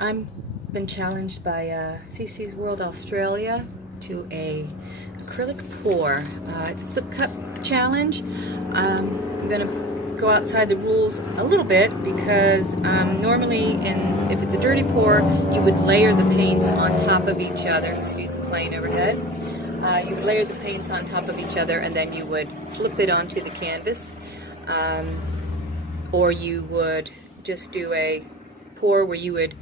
I've been challenged by CC's World Australia to a acrylic pour. It's a flip cup challenge. I'm going to go outside the rules a little bit because normally if it's a dirty pour, you would layer the paints on top of each other. Excuse the plane overhead. You would layer the paints on top of each other and then you would flip it onto the canvas. Or you would just do a pour where you would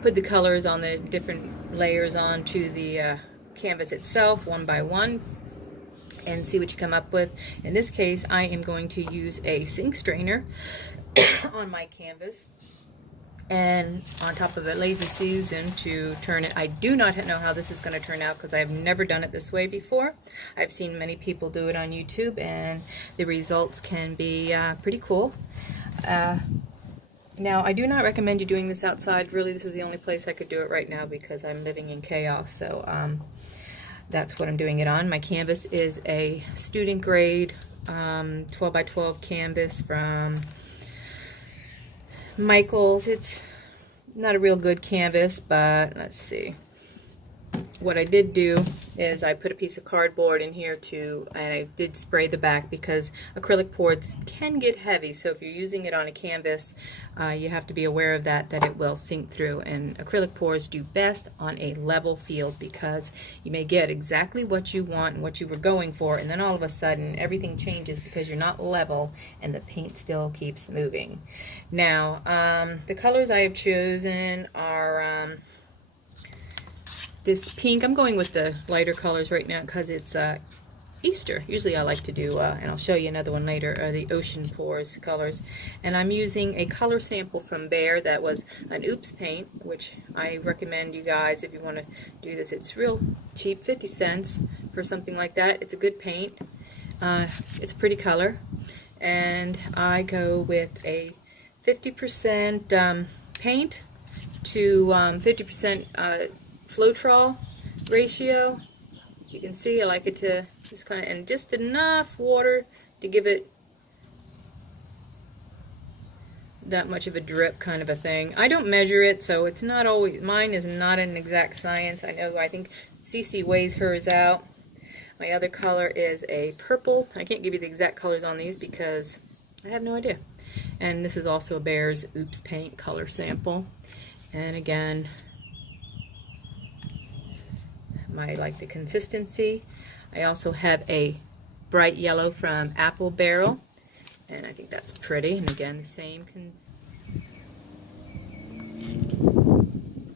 put the colors on the different layers onto the canvas itself one by one and see what you come up with. In this case, I am going to use a sink strainer on my canvas and on top of a Lazy Susan to turn it. I do not know how this is going to turn out because I have never done it this way before. I've seen many people do it on YouTube and the results can be pretty cool. Now, I do not recommend you doing this outside. Really, this is the only place I could do it right now because I'm living in chaos. So that's what I'm doing it on. My canvas is a student grade 12 by 12 canvas from Michael's. It's not a real good canvas, but let's see. What I did do is I put a piece of cardboard in here and I did spray the back because acrylic pours can get heavy. So if you're using it on a canvas, you have to be aware of that it will sink through. And acrylic pours do best on a level field because you may get exactly what you want and what you were going for, and then all of a sudden everything changes because you're not level and the paint still keeps moving. Now, the colors I have chosen are this pink. I'm going with the lighter colors right now because it's Easter. Usually I like to do, and I'll show you another one later, the ocean pours colors. And I'm using a color sample from Behr that was an Oops paint, which I recommend you guys if you want to do this. It's real cheap, 50 cents for something like that. It's a good paint. It's a pretty color. And I go with a 50% paint to 50% Floetrol ratio. You can see I like it to just kind of, and just enough water to give it that much of a drip kind of a thing. I don't measure it, so it's not always, mine is not an exact science. I think CC weighs hers out. My other color is a purple. I can't give you the exact colors on these because I have no idea. And this is also a Behr's Oops paint color sample. And again, I like the consistency. I also have a bright yellow from Apple Barrel, and I think that's pretty. And again, the same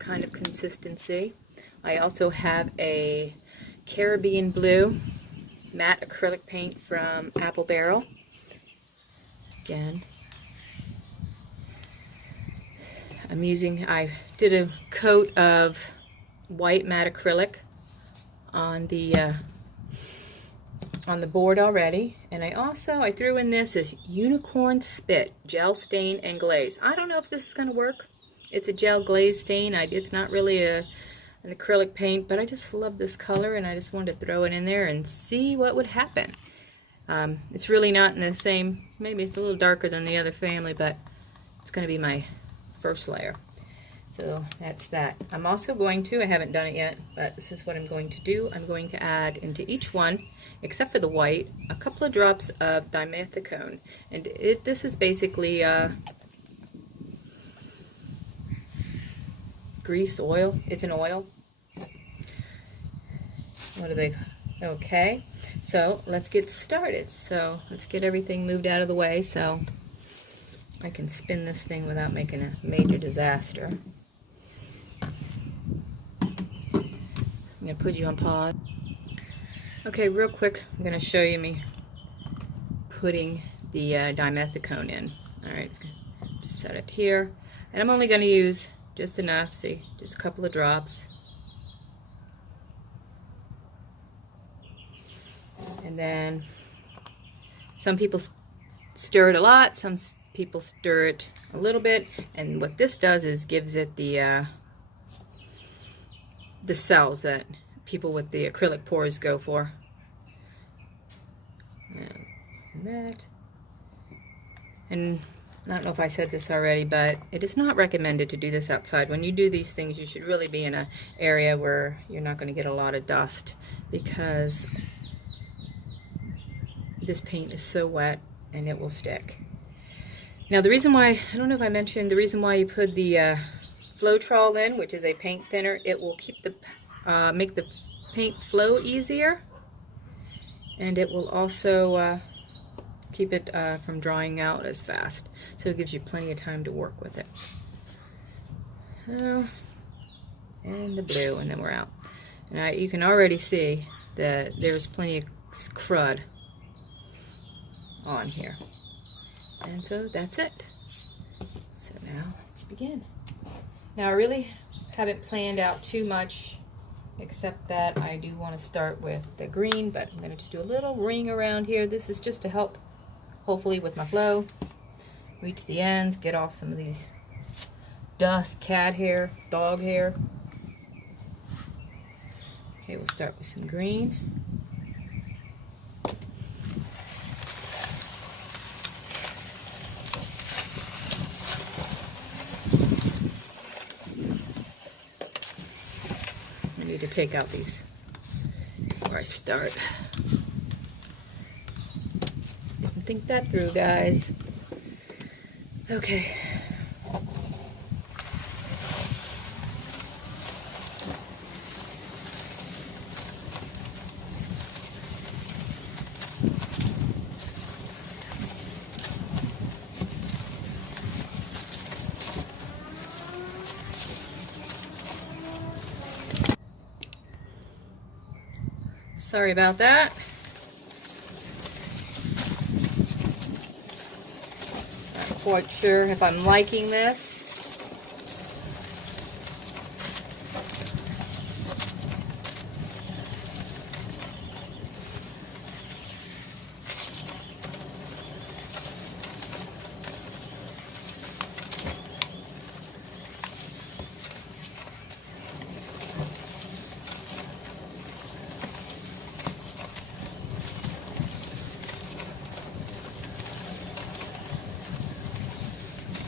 kind of consistency. I also have a Caribbean Blue matte acrylic paint from Apple Barrel. Again, I did a coat of white matte acrylic on the board already, and I threw in this Unicorn Spit gel stain and glaze. I don't know if this is going to work. It's a gel glaze stain. It's not really an acrylic paint, but I just love this color and I just wanted to throw it in there and see what would happen. It's really not in the same, maybe it's a little darker than the other family, but it's going to be my first layer. So that's that. I'm also going to, I haven't done it yet, but this is what I'm going to do. I'm going to add into each one, except for the white, a couple of drops of dimethicone. And this is basically grease, oil. It's an oil. What are they? Okay. So let's get started. So let's get everything moved out of the way so I can spin this thing without making a major disaster. I'm going to put you on pause. Okay, real quick, I'm going to show you me putting the dimethicone in. Alright, just set it here. And I'm only going to use just enough, see, just a couple of drops. And then some people stir it a lot, some people stir it a little bit, and what this does is gives it the cells that people with the acrylic pours go for. And that. And I don't know if I said this already, but it is not recommended to do this outside. When you do these things, you should really be in an area where you're not going to get a lot of dust, because this paint is so wet and it will stick. Now the reason why, I don't know if I mentioned, the reason why you put the Floetrol in, which is a paint thinner, it will keep the make the paint flow easier, and it will also keep it from drying out as fast, so it gives you plenty of time to work with it. And the blue, and then we're out. And you can already see that there's plenty of crud on here. And so that's it. So now let's begin. Now I really haven't planned out too much, except that I do want to start with the green, but I'm going to just do a little ring around here. This is just to help, hopefully, with my flow. Reach the ends, get off some of these dust, cat hair, dog hair. Okay, we'll start with some green. I need to take out these before I start. Didn't think that through, guys. Okay. Sorry about that. Not quite sure if I'm liking this.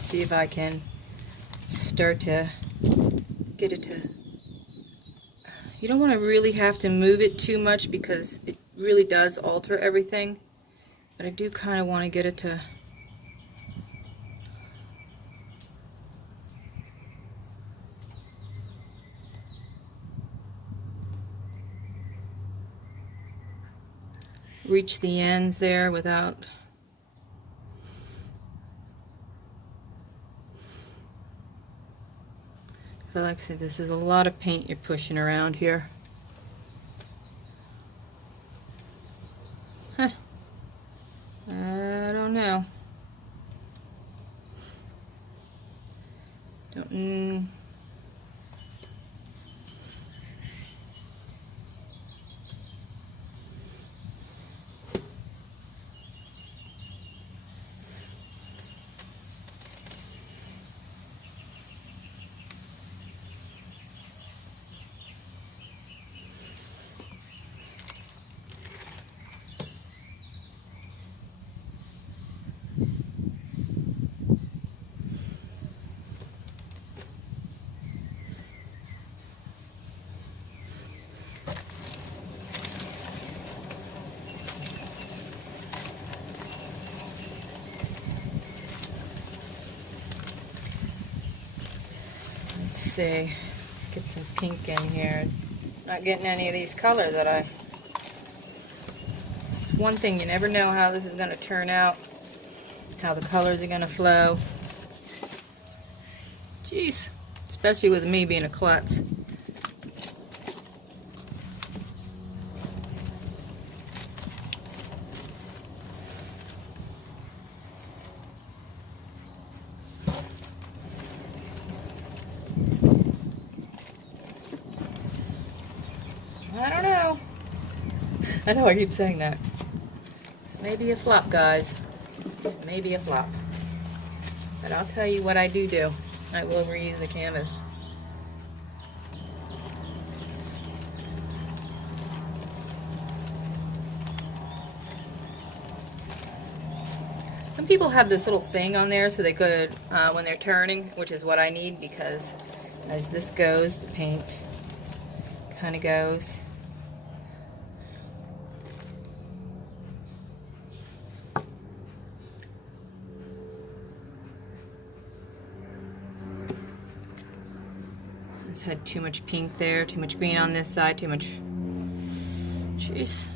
See if I can start to get it to, you don't want to really have to move it too much because it really does alter everything, but I do kind of want to get it to reach the ends there without So like I said, this is a lot of paint you're pushing around here. Huh. I don't know. Let's see. Let's get some pink in here. Not getting any of these colors that I... It's one thing, you never know how this is going to turn out, how the colors are going to flow. Jeez. Especially with me being a klutz. I don't know. I know I keep saying that. This may be a flop, guys. This may be a flop. But I'll tell you what I do. I will reuse the canvas. Some people have this little thing on there so they could, when they're turning, which is what I need, because as this goes, the paint kind of goes. This had too much pink there, too much green on this side, too much. Jeez.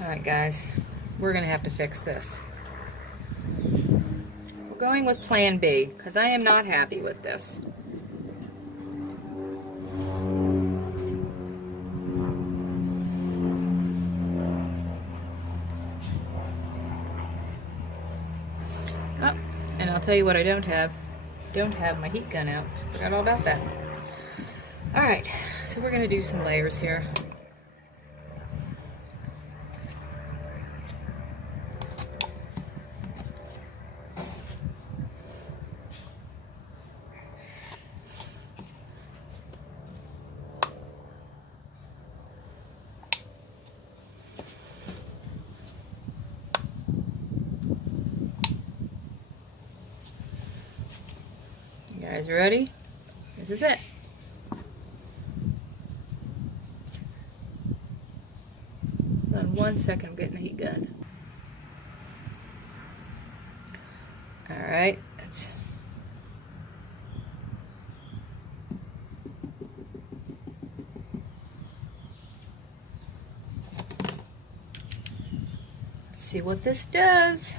Alright guys, we're going to have to fix this. We're going with plan B, because I am not happy with this. Oh, and I'll tell you what I don't have. Don't have my heat gun out. Forgot all about that. Alright, so we're going to do some layers here. You guys ready? This is it. Hold on 1 second, I'm getting the heat gun. Alright, let's see what this does.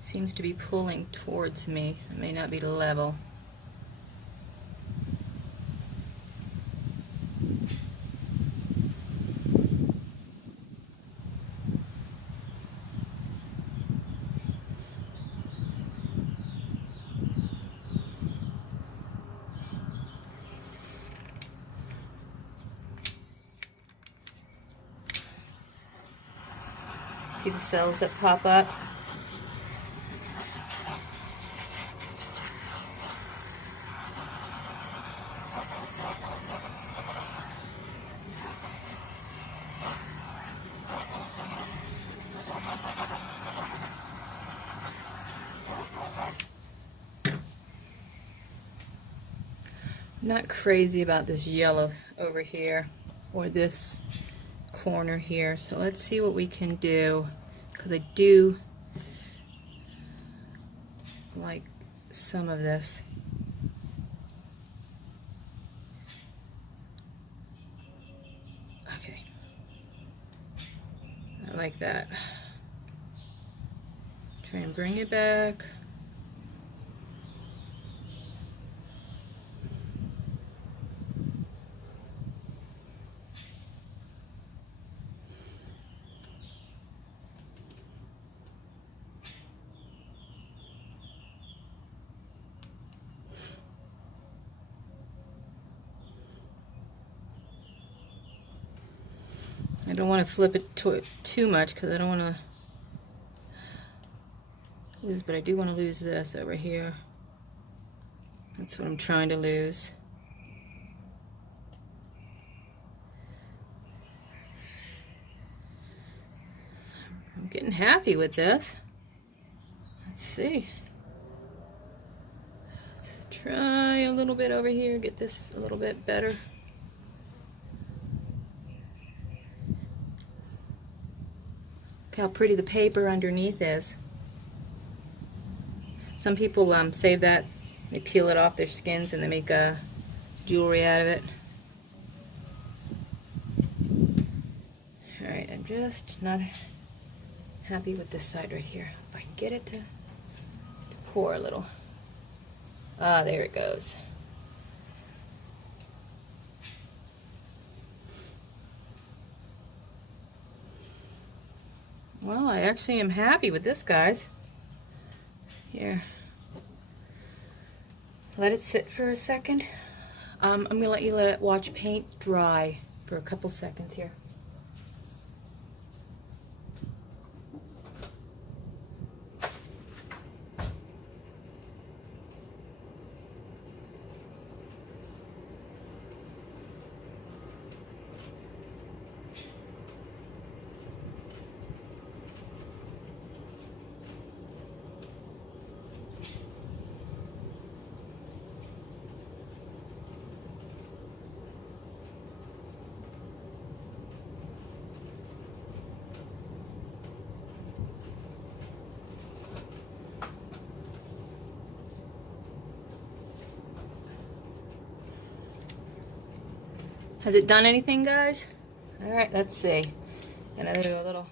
Seems to be pulling towards me. It may not be level. See the cells that pop up? Not crazy about this yellow over here or this corner here, so let's see what we can do, because I do like some of this. Okay, I like that. Try and bring it back. I don't want to flip it too much because I don't want to lose, but I do want to lose this over here. That's what I'm trying to lose. I'm getting happy with this. Let's see. Let's try a little bit over here, get this a little bit better. Look how pretty the paper underneath is. Some people save that, they peel it off their skins and they make jewelry out of it. Alright, I'm just not happy with this side right here. If I can get it to pour a little. Ah, there it goes. Well, I actually am happy with this, guys. Here. Let it sit for a second. I'm going to let you watch paint dry for a couple seconds here. Has it done anything, guys? All right, let's see. Gonna do a little.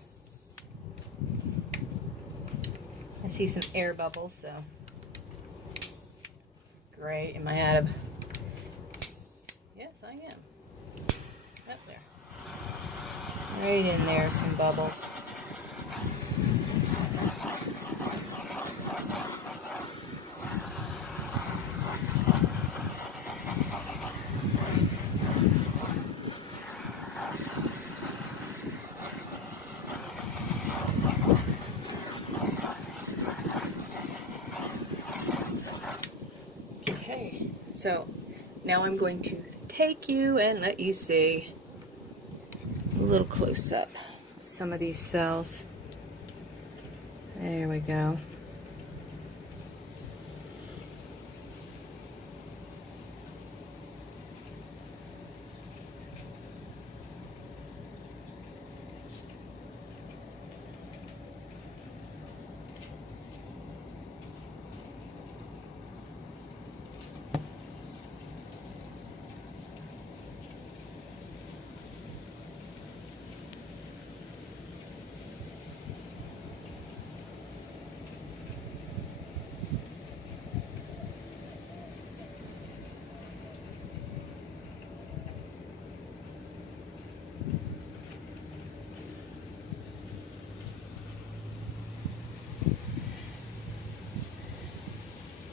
I see some air bubbles, so great. Am I out of? Yes, I am. Up there. Right in there, some bubbles. Okay, so now I'm going to take you and let you see a little close up of some of these cells. There we go.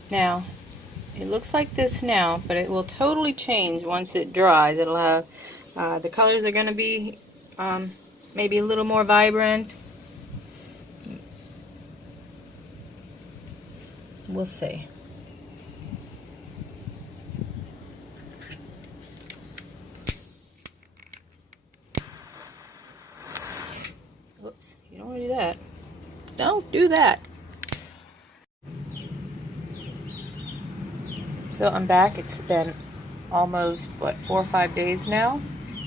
Now, it looks like this now, but it will totally change once it dries. It'll have, the colors are going to be maybe a little more vibrant. We'll see. Whoops, you don't want to do that. Don't do that. So I'm back. It's been almost, what, 4 or 5 days now.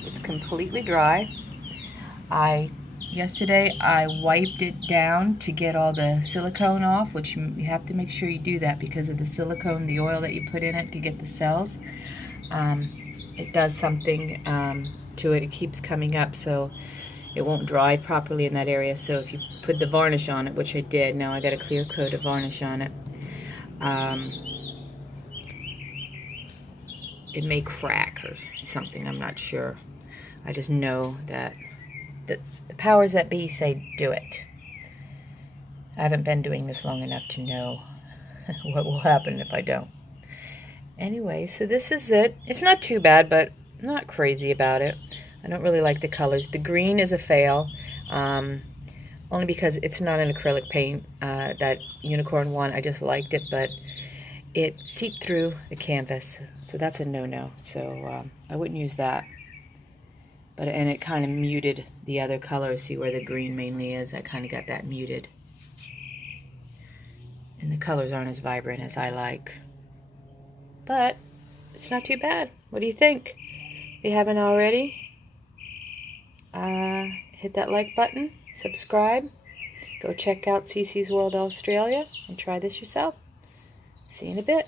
It's completely dry. Yesterday I wiped it down to get all the silicone off, which you have to make sure you do that because of the silicone, the oil that you put in it to get the cells. It does something to it. It keeps coming up, so it won't dry properly in that area. So if you put the varnish on it, which I did, now I got a clear coat of varnish on it. It may crack or something, I'm not sure. I just know that the powers that be say do it. I haven't been doing this long enough to know what will happen if I don't. Anyway, so this is it. It's not too bad, but I'm not crazy about it. I don't really like the colors. The green is a fail, only because it's not an acrylic paint. That unicorn one, I just liked it, but it seeped through the canvas, so that's a no-no. So I wouldn't use that. And it kind of muted the other colors. See where the green mainly is? I kind of got that muted. And the colors aren't as vibrant as I like. But it's not too bad. What do you think? If you haven't already, hit that like button, subscribe, go check out Cece's World Australia, and try this yourself. See you in a bit.